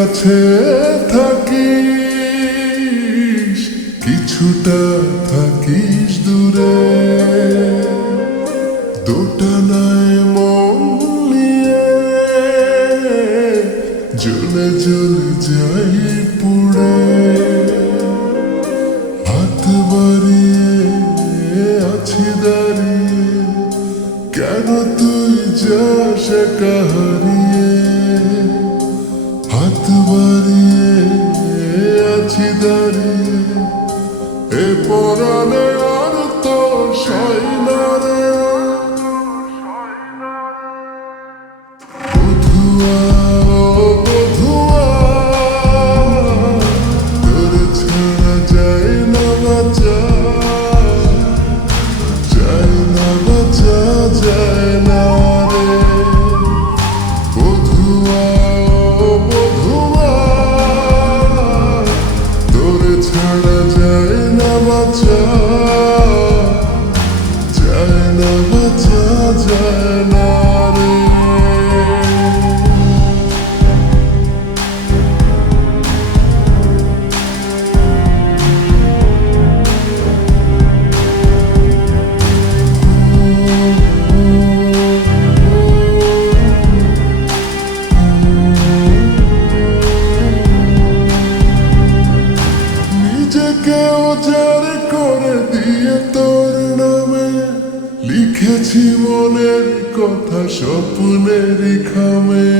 কাছে থাকিস, কিছুটা থাকিস দূরে। দুটানায় মন নিয়ে জ্বলে জ্বলে যাই পুড়ে। হাত বাড়িয়ে আছি দাঁড়িয়ে, কেন তুই যাস কাহারি হাত বাড়িয়ে আছি দাঁড়িয়ে এ পরানে আর তো সাইনারে নিজের কথা স্বপ্নের খামে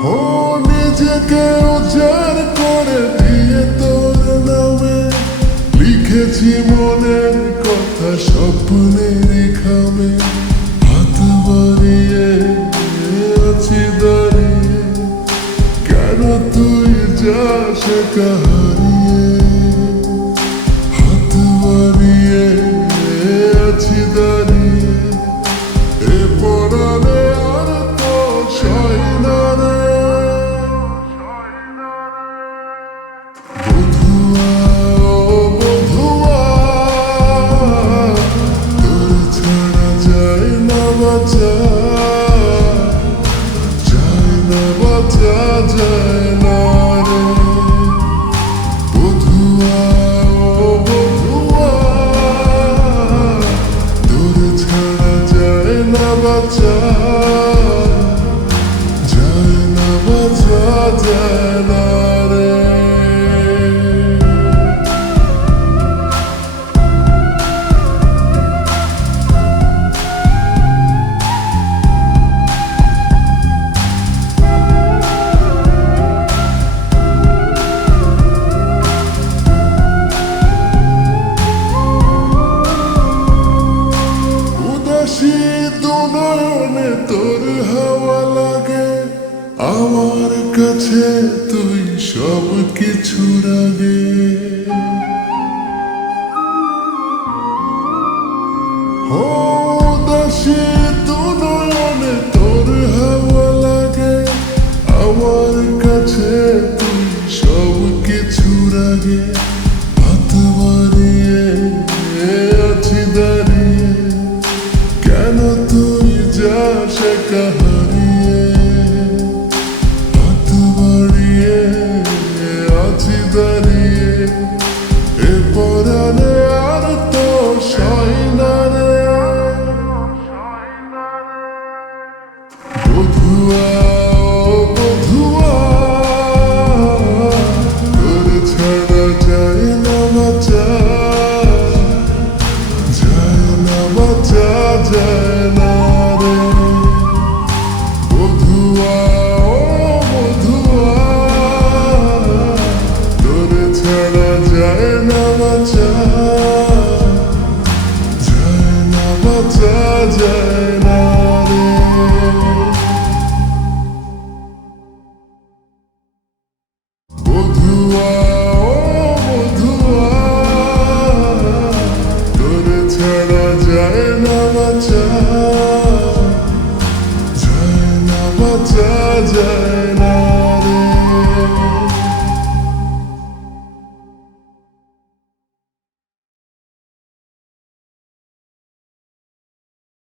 হো নিজেকে উজার করে দিয়ে তোর নামে লিখেছি মনের কথা স্বপ্নের water. আছে তুই সব কিছুর আগে।